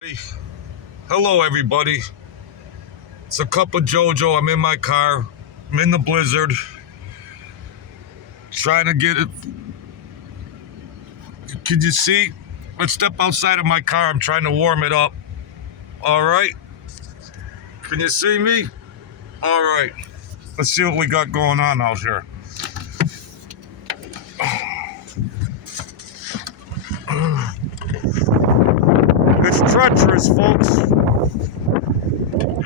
Hey, hello, everybody. It's a cup of JoJo. I'm in my car. I'm in the blizzard. Trying to get it. Can you see? Let's step outside of my car. I'm trying to warm it up. All right. Can you see me? All right. Let's see what we got going on out here. It's treacherous, folks.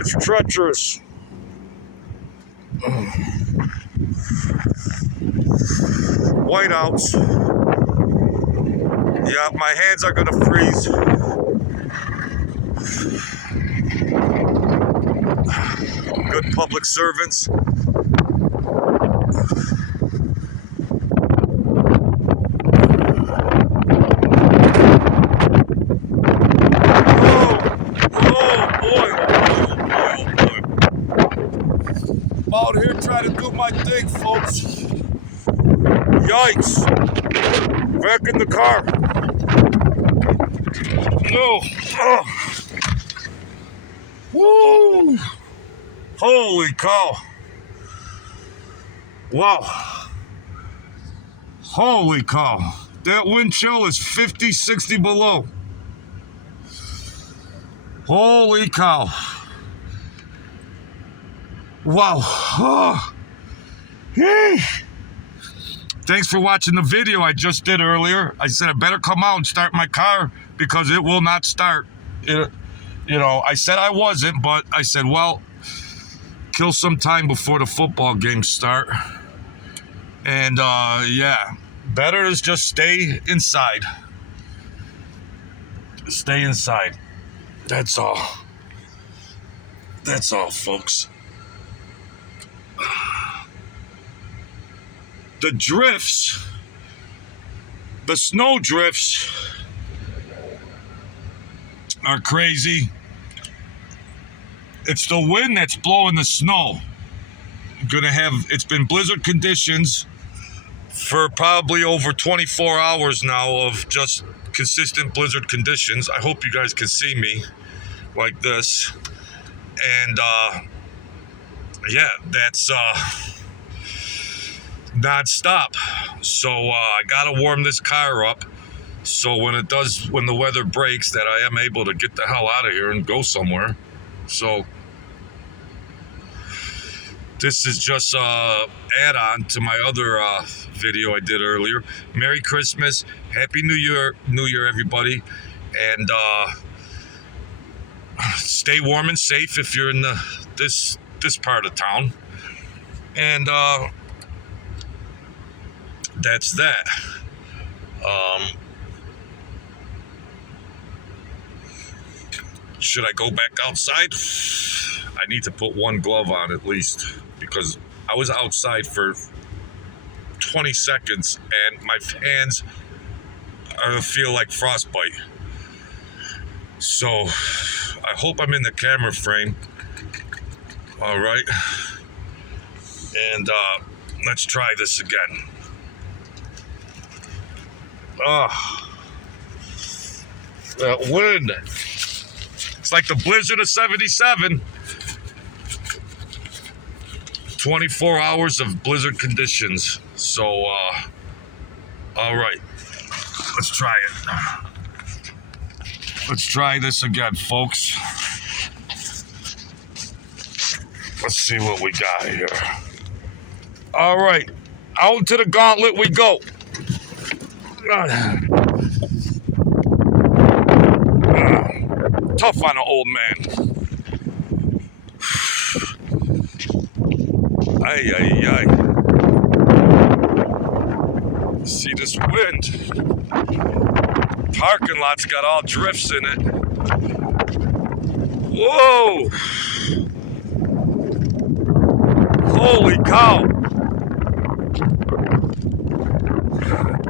It's treacherous. Whiteouts. Yeah, my hands are gonna freeze. Good public servants. I'm out here trying to do my thing, folks. Yikes. Back in the car. No. Woo. Holy cow. Wow. Holy cow. That wind chill is 50, 60 below. Holy cow. Wow. Oh. Hey. Thanks for watching the video I just did earlier. I said I better come out and start my car because it will not start. I said I wasn't, but I said, well, kill some time before the football games start. And yeah, better is just stay inside. Stay inside. That's all. That's all, folks. The drifts, the snow drifts are crazy. It's the wind that's blowing the snow. It's been blizzard conditions for probably over 24 hours now of just consistent blizzard conditions. I hope you guys can see me like this. And yeah, that's non-stop. So I gotta warm this car up so when the weather breaks, that I am able to get the hell out of here and go somewhere. So this is just a add-on to my other video I did earlier. Merry Christmas, Happy New Year, everybody, and stay warm and safe if you're in this part of town. And that's that. Should I go back outside? I need to put one glove on at least because I was outside for 20 seconds and my hands feel like frostbite. So I hope I'm in the camera frame. All right. And let's try this again. That wind. It's like the blizzard of 77. 24 hours of blizzard conditions. So, all right. Let's try it. Let's try this again, folks. Let's see what we got here. All right. Out into the gauntlet we go. Tough on an old man. Ay, ay, ay. See this wind. Parking lot's got all drifts in it. Whoa. Holy cow.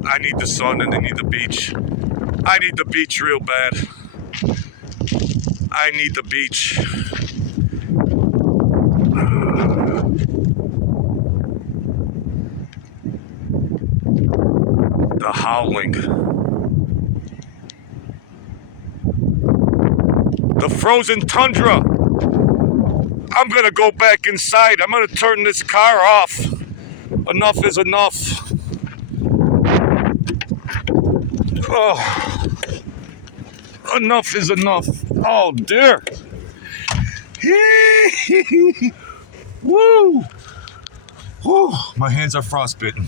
I need the sun and I need the beach. I need the beach real bad. I need the beach. The howling. The frozen tundra. I'm gonna go back inside. I'm gonna turn this car off. Enough is enough. Oh, enough is enough. Oh dear. Woo! Woo! My hands are frostbitten.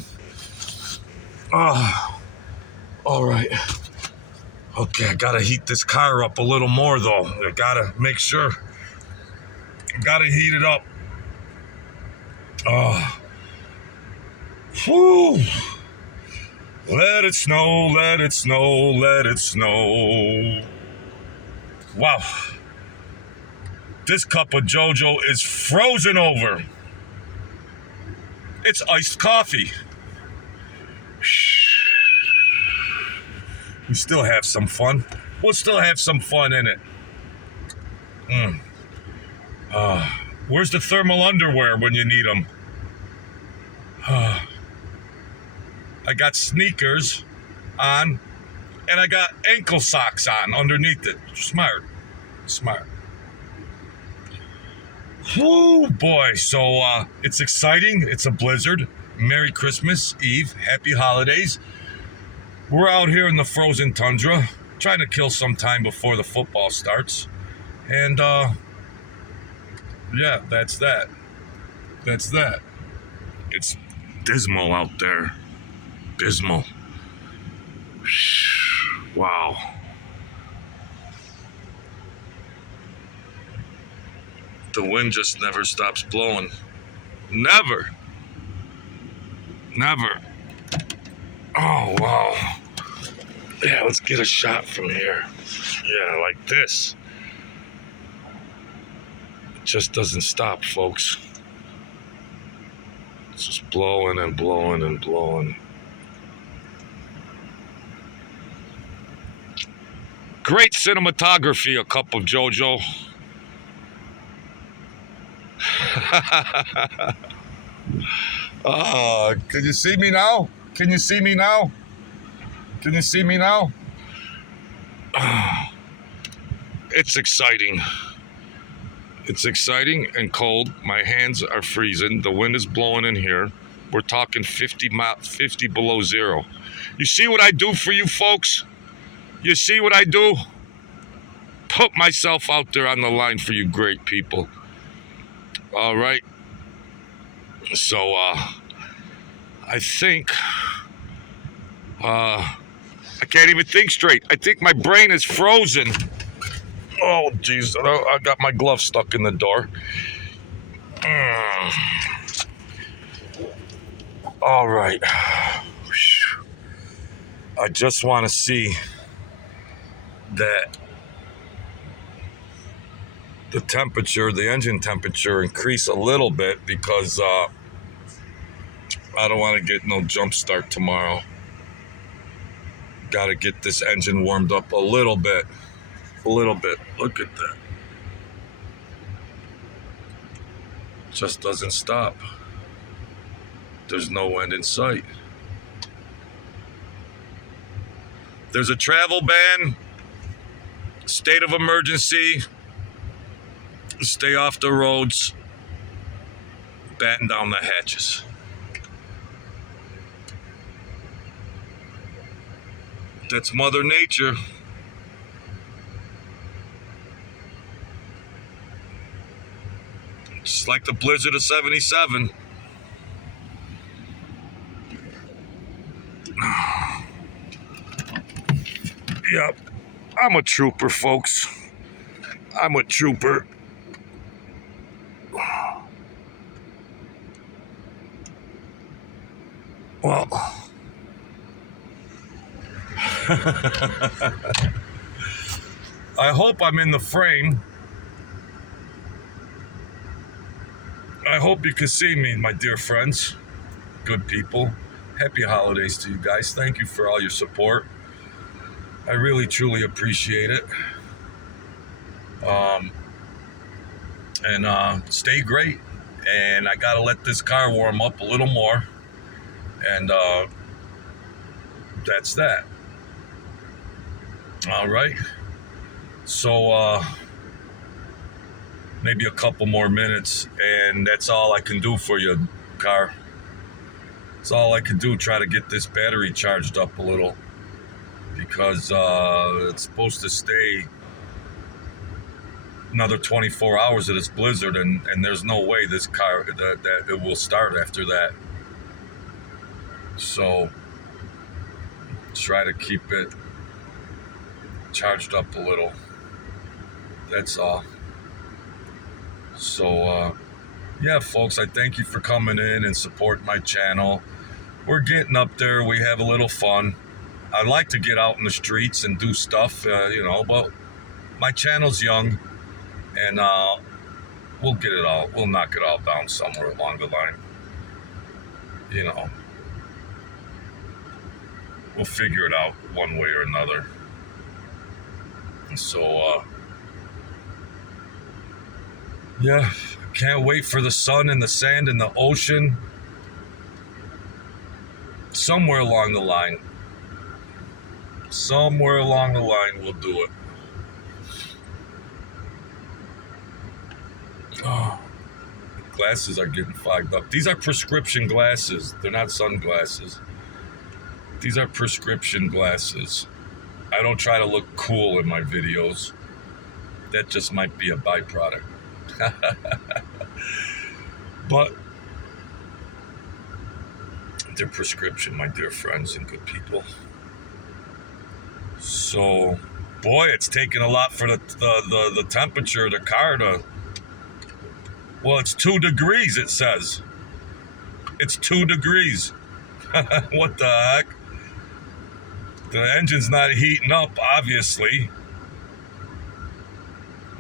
Oh, all right. Okay, I gotta heat this car up a little more though. I gotta make sure. I gotta heat it up. Oh. Whew. Let it snow, let it snow, let it snow. Wow. This cup of JoJo is frozen over. It's iced coffee. We still have some fun. We'll still have some fun in it. Where's the thermal underwear when you need them? I got sneakers on, and I got ankle socks on underneath it. Smart. Oh boy, so it's exciting. It's a blizzard. Merry Christmas Eve. Happy holidays. We're out here in the frozen tundra, trying to kill some time before the football starts. And yeah, that's that. It's dismal out there. Dismal. Wow. The wind just never stops blowing. Never. Oh, wow. Yeah, let's get a shot from here. Yeah, like this. It just doesn't stop, folks. It's just blowing and blowing and blowing. Great cinematography, a cup of JoJo. Can you see me now? It's exciting. It's exciting and cold. My hands are freezing. The wind is blowing in here. We're talking 50 below zero. You see what I do for you folks? You see what I do? Put myself out there on the line for you great people. All right. So, I think, I can't even think straight. I think my brain is frozen. Oh, geez. I got my glove stuck in the door. All right. I just want to see that the temperature, the engine temperature, increase a little bit because I don't want to get no jump start tomorrow. Got to get this engine warmed up a little bit. Look at that. Just doesn't stop. There's no end in sight. There's a travel ban, state of emergency, stay off the roads, batten down the hatches. That's Mother Nature. Just like the blizzard of 77. Yep, I'm a trooper, folks. I'm a trooper. Well, I hope I'm in the frame. I hope you can see me, my dear friends, good people. Happy holidays to you guys. Thank you for all your support. I really, truly appreciate it. And stay great. And I gotta let this car warm up a little more. And that's that. All right. So maybe a couple more minutes, and that's all I can do for you, car. That's all I can do, try to get this battery charged up a little, because it's supposed to stay another 24 hours of this blizzard, and there's no way this car that it will start after that. So try to keep it charged up a little. That's all. So yeah, folks, I thank you for coming in and supporting my channel. We're getting up there. We have a little fun. I like to get out in the streets and do stuff, but my channel's young, and we'll get it all. We'll knock it all down somewhere along the line. We'll figure it out one way or another. And so, yeah, can't wait for the sun and the sand and the ocean. Somewhere along the line, we'll do it. Oh, glasses are getting fogged up. These are prescription glasses. They're not sunglasses. These are prescription glasses. I don't try to look cool in my videos. That just might be a byproduct. But they're prescription, my dear friends and good people. So, boy, it's taken a lot for the temperature of the car to... Well, it's 2 degrees, it says. It's 2 degrees. What the heck? The engine's not heating up, obviously.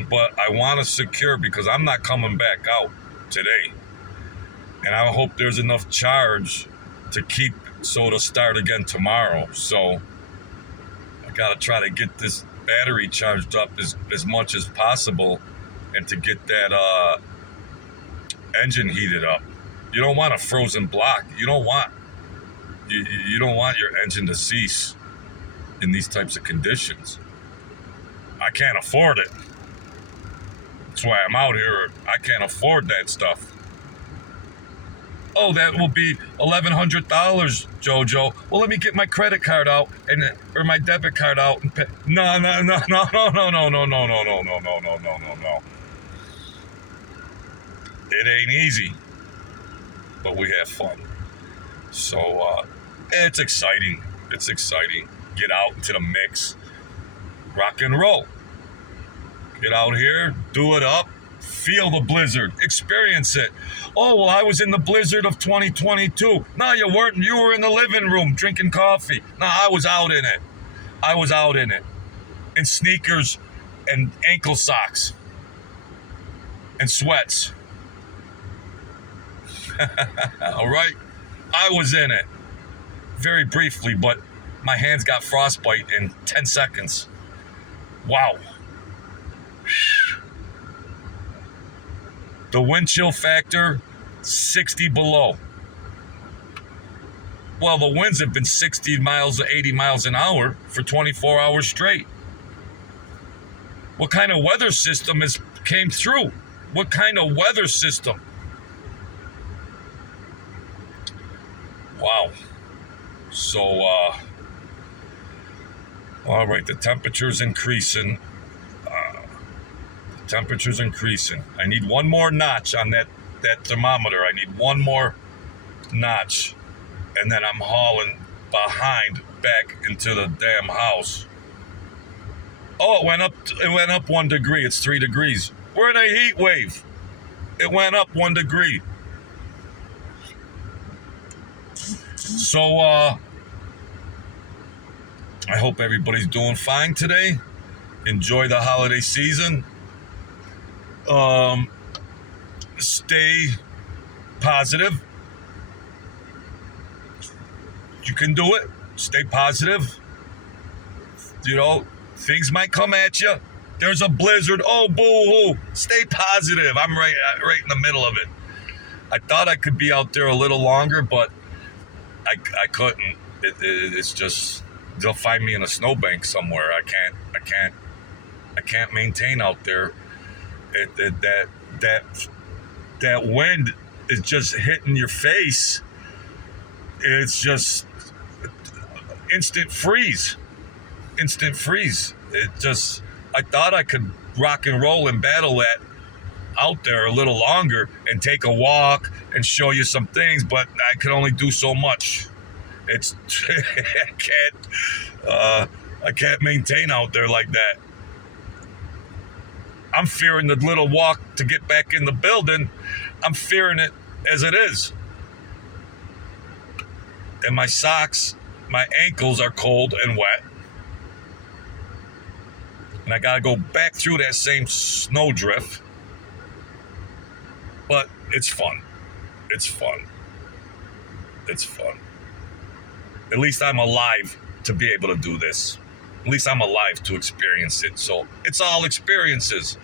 But I want to secure, because I'm not coming back out today. And I hope there's enough charge to keep so it'll start again tomorrow. So I got to try to get this battery charged up as much as possible, and to get that engine heated up. You don't want a frozen block. You don't want your engine to cease in these types of conditions. I can't afford it. That's why I'm out here. I can't afford that stuff. Oh, that will be $1,100, Jojo. Well, let me get my credit card out or my debit card out and pay. No. It ain't easy, but we have fun. So it's exciting. It's exciting. Get out into the mix, rock and roll. Get out here, do it up. Feel the blizzard, experience it. Oh, well, I was in the blizzard of 2022. No, you weren't. You were in the living room drinking coffee. No, I was out in it. In sneakers and ankle socks and sweats. All right? I was in it. Very briefly, but my hands got frostbite in 10 seconds. Wow. The wind chill factor, 60 below. Well, the winds have been 60 miles to 80 miles an hour for 24 hours straight. What kind of weather system came through? What kind of weather system? Wow. So, all right, the temperature's increasing. Temperature's increasing. I need one more notch on that thermometer. I need one more notch, and then I'm hauling behind back into the damn house. Oh, it went up 1 degree. It's 3 degrees. We're in a heat wave. It went up 1 degree. So I hope everybody's doing fine today. Enjoy the holiday season. Stay positive. You can do it. Stay positive. Things might come at you. There's a blizzard. Oh, boo-hoo. Stay positive. I'm right in the middle of it. I thought I could be out there a little longer, but I couldn't. It's just, they'll find me in a snowbank somewhere. I can't maintain out there. That wind is just hitting your face. It's just instant freeze. Instant freeze. It just, I thought I could rock and roll and battle that out there a little longer and take a walk and show you some things, but I could only do so much. It's I can't maintain out there like that. I'm fearing the little walk to get back in the building. I'm fearing it as it is. And my socks, my ankles are cold and wet. And I got to go back through that same snowdrift. But it's fun. It's fun. It's fun. At least I'm alive to be able to do this. At least I'm alive to experience it. So it's all experiences.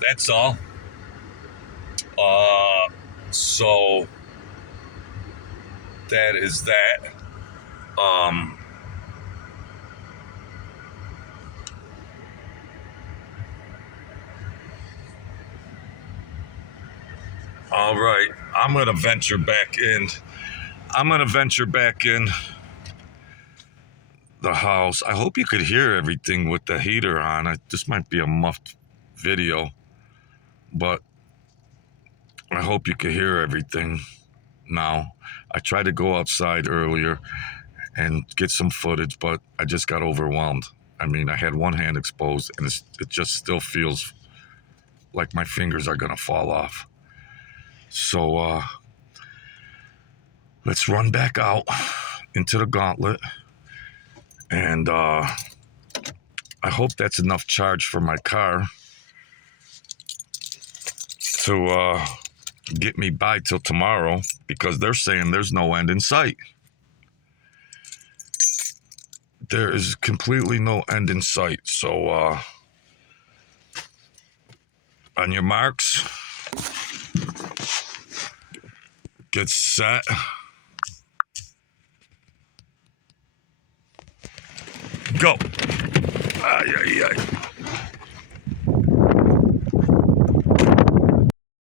That's all. So that is that. All right, I'm gonna venture back in. The house. I hope you could hear everything with the heater on. This might be a muffed video, but I hope you could hear everything now. I tried to go outside earlier and get some footage, but I just got overwhelmed. I mean, I had one hand exposed, and it just still feels like my fingers are gonna fall off. So let's run back out into the gauntlet, and I hope that's enough charge for my car to get me by till tomorrow, because they're saying there's no end in sight. There is completely no end in sight. So on your marks, get set. Go. Ay, ay, ay.